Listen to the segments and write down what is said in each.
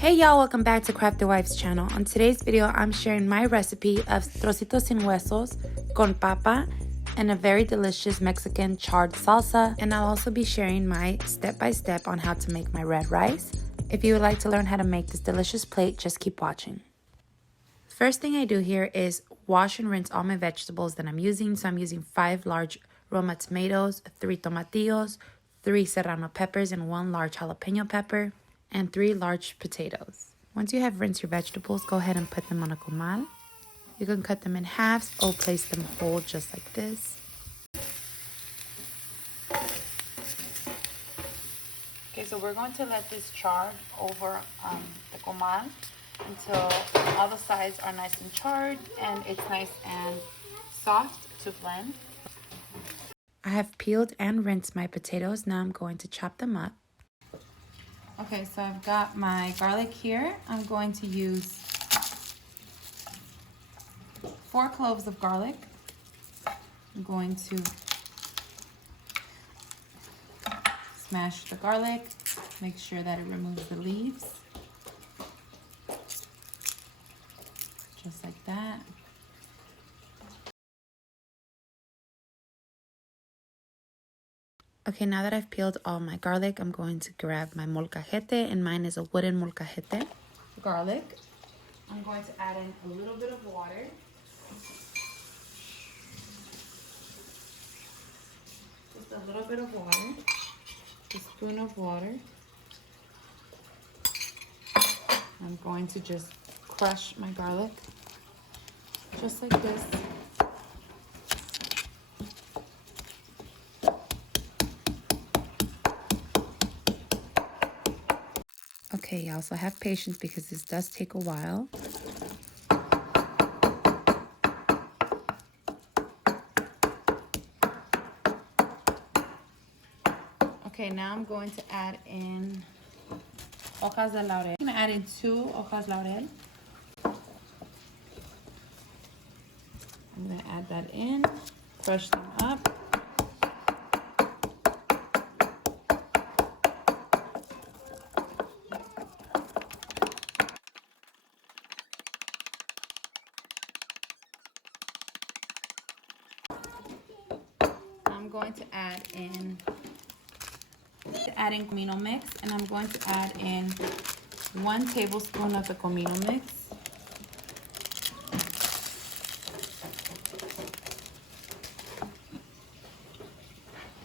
Hey y'all, welcome back to Crafty Wife's channel. On today's video, I'm sharing my recipe of trocitos sin huesos con papa and a very delicious Mexican charred salsa. And I'll also be sharing my step-by-step on how to make my red rice. If you would like to learn how to make this delicious plate, just keep watching. First thing I do here is wash and rinse all my vegetables that I'm using. So I'm using 5 large Roma tomatoes, 3 tomatillos, 3 serrano peppers, and 1 large jalapeno pepper, and 3 large potatoes. Once you have rinsed your vegetables, go ahead and put them on a comal. You can cut them in halves or place them whole just like this. Okay, so we're going to let this char over the comal until all the sides are nice and charred and it's nice and soft to blend. I have peeled and rinsed my potatoes. Now I'm going to chop them up. Okay, so I've got my garlic here. I'm going to use 4 cloves of garlic. I'm going to smash the garlic, make sure that it removes the leaves. Just like that. Okay, now that I've peeled all my garlic, I'm going to grab my molcajete, and mine is a wooden molcajete. Garlic. I'm going to add in a little bit of water. Just a little bit of water. A spoon of water. I'm going to just crush my garlic, just like this. Okay, y'all, so have patience because this does take a while. Okay, now I'm going to add in hojas de laurel. I'm going to add in 2 hojas laurel. I'm going to add that in, crush them up. I'm going to add in comino mix, and I'm going to add in 1 tablespoon of the comino mix.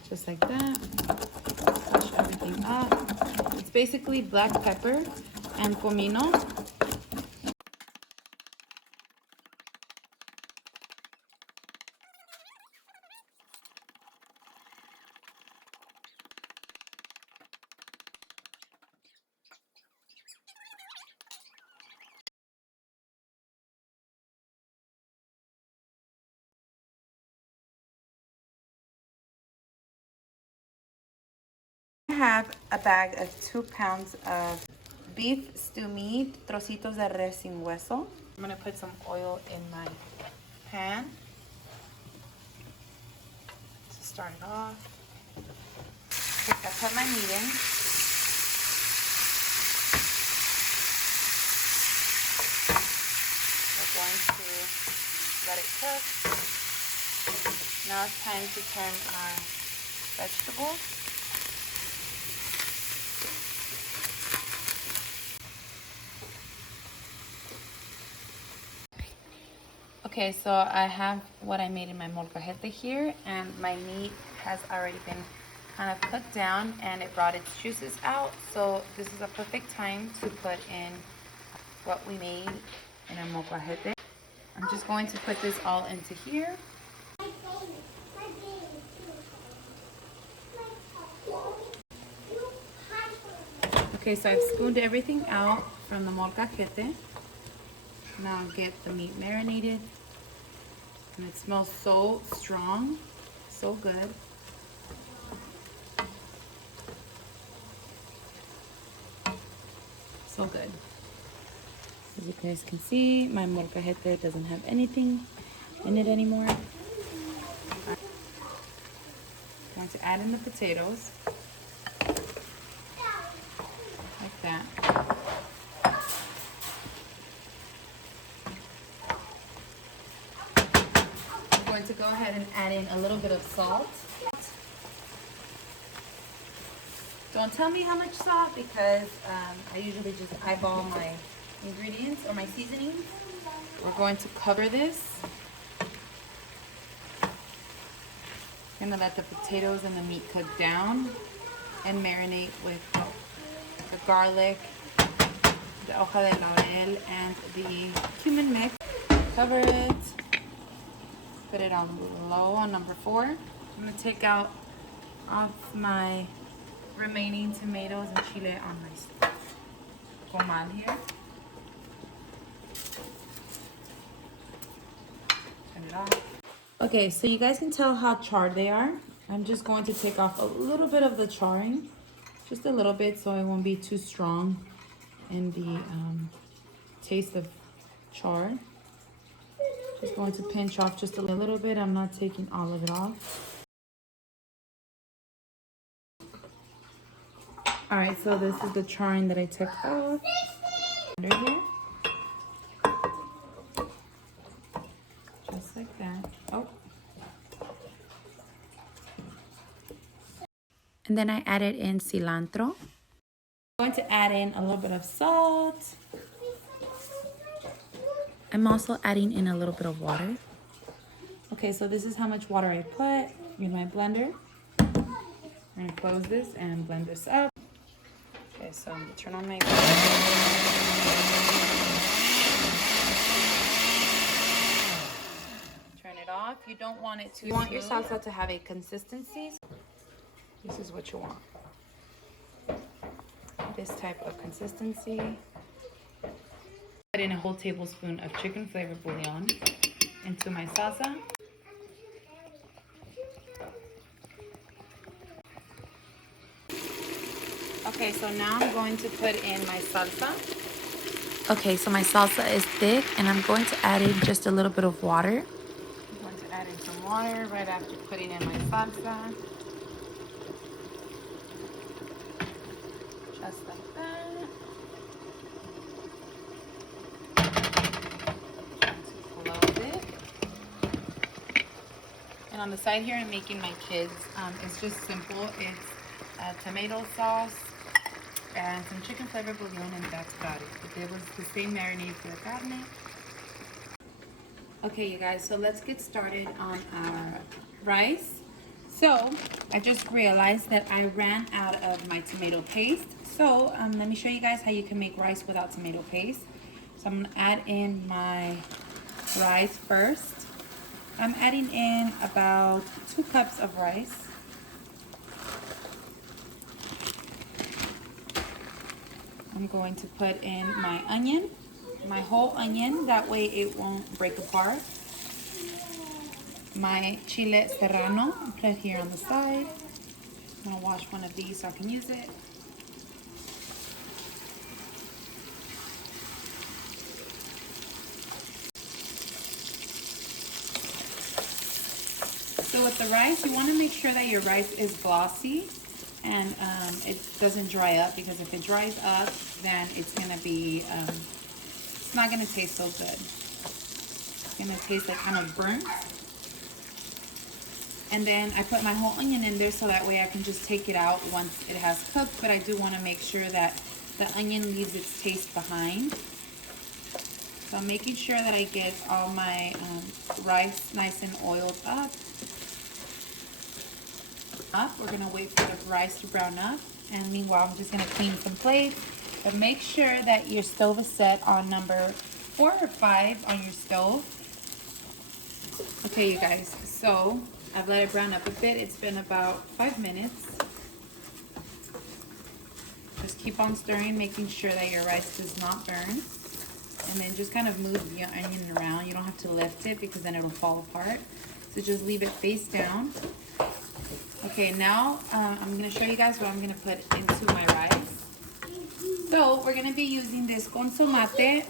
Just like that. Crush everything up. It's basically black pepper and comino. I have a bag of 2 pounds of beef stew meat, trocitos de res sin hueso. I'm going to put some oil in my pan to start it off. I put my meat in. We're going to let it cook. Now it's time to turn our vegetables. Okay, so I have what I made in my molcajete here, and my meat has already been kind of cooked down and it brought its juices out. So this is a perfect time to put in what we made in our molcajete. I'm just going to put this all into here. Okay, so I've spooned everything out from the molcajete. Now I'll get the meat marinated. And it smells so strong, so good. So good. As you guys can see, my molcajete doesn't have anything in it anymore. I'm going to add in the potatoes. Like that. go ahead and add in a little bit of salt. Don't tell me how much salt because I usually just eyeball my ingredients or my seasonings. We're going to cover this. I'm gonna let the potatoes and the meat cook down and marinate with the garlic, the hoja de laurel, and the cumin mix. Cover it. Put it on low on number 4. I'm gonna take out off my remaining tomatoes and chile on my comal here. Turn it off. Okay, so you guys can tell how charred they are. I'm just going to take off a little bit of the charring, just a little bit, so it won't be too strong in the taste of char. Just going to pinch off just a little bit. I'm not taking all of it off. All right, so this is the charring that I took off. Under here. Just like that. Oh. And then I added in cilantro. I'm going to add in a little bit of salt. I'm also adding in a little bit of water. Okay, so this is how much water I put in my blender. I'm gonna close this and blend this up. Okay, so I'm gonna turn on my turn it off. You don't want it to. You want your salsa to have a consistency. This is what you want. This type of consistency. Put in a whole tablespoon of chicken flavored bouillon into my salsa. Okay, so now I'm going to put in my salsa. Okay, so my salsa is thick and I'm going to add in just a little bit of water. I'm going to add in some water right after putting in my salsa. Just like that. Close it. And on the side here, I'm making my kids. It's just simple. It's tomato sauce and some chicken flavored bouillon, and that's about it. It was the same marinade for the carne. Okay, you guys, so let's get started on our rice. So I just realized that I ran out of my tomato paste. So let me show you guys how you can make rice without tomato paste. So I'm gonna add in my rice first. I'm adding in about 2 cups of rice. I'm going to put in my onion, my whole onion, that way it won't break apart. My chile serrano, put it here on the side. I'm gonna wash one of these so I can use it. So with the rice, you want to make sure that your rice is glossy and it doesn't dry up, because if it dries up, then it's gonna be, it's not gonna taste so good. It's gonna taste like kind of burnt. And then I put my whole onion in there so that way I can just take it out once it has cooked, but I do want to make sure that the onion leaves its taste behind. So I'm making sure that I get all my rice nice and oiled up. We're gonna wait for the rice to brown up, and meanwhile I'm just gonna clean some plates. But make sure that your stove is set on number 4 or 5 on your stove. Okay, you guys, so I've let it brown up a bit. It's been about 5 minutes. Just keep on stirring, making sure that your rice does not burn. And then just kind of move your onion around. You don't have to lift it because then it'll fall apart. So just leave it face down. Okay, now I'm going to show you guys what I'm going to put into my rice. So we're going to be using this consomate,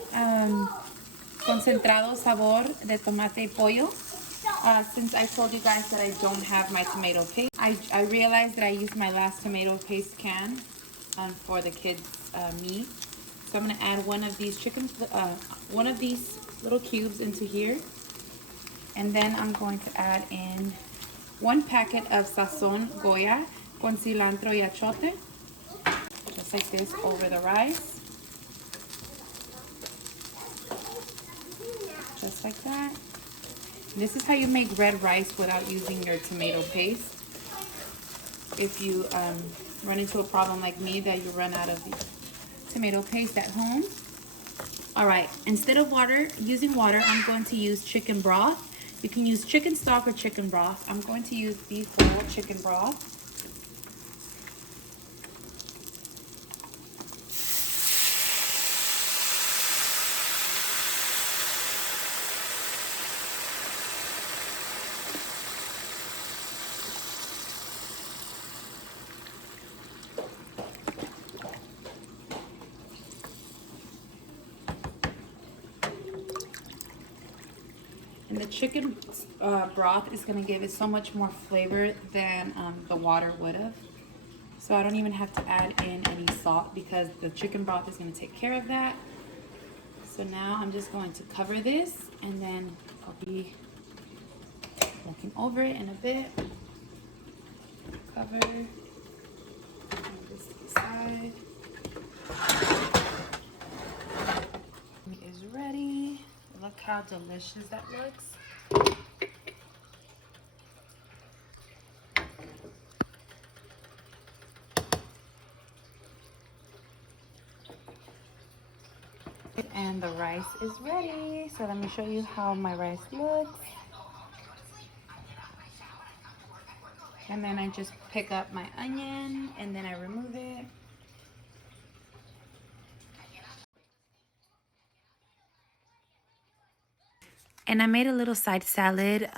concentrado sabor de tomate y pollo. Since I told you guys that I don't have my tomato paste, I realized that I used my last tomato paste can for the kids' meat. So I'm going to add one of these little cubes into here. And then I'm going to add in 1 packet of sazon Goya con cilantro y achote. Just like this over the rice. Just like that. This is how you make red rice without using your tomato paste. If you run into a problem like me that you run out of the tomato paste at home. All right, instead of using water, I'm going to use chicken broth. You can use chicken stock or chicken broth. I'm going to use beef whole chicken broth. And the chicken broth is going to give it so much more flavor than the water would have. So I don't even have to add in any salt because the chicken broth is going to take care of that. So now I'm just going to cover this and then I'll be looking over it in a bit. Cover. Move this to the side. It is ready. Look how delicious that looks. And the rice is ready. So let me show you how my rice looks. And then I just pick up my onion and then I remove it. And I made a little side salad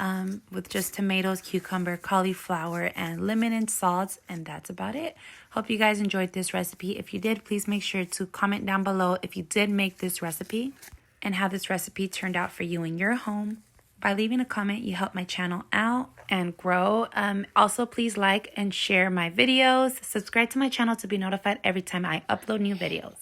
with just tomatoes, cucumber, cauliflower, and lemon and salt. And that's about it. Hope you guys enjoyed this recipe. If you did, please make sure to comment down below if you did make this recipe and how this recipe turned out for you in your home. By leaving a comment, you help my channel out and grow. Also, please like and share my videos. Subscribe to my channel to be notified every time I upload new videos.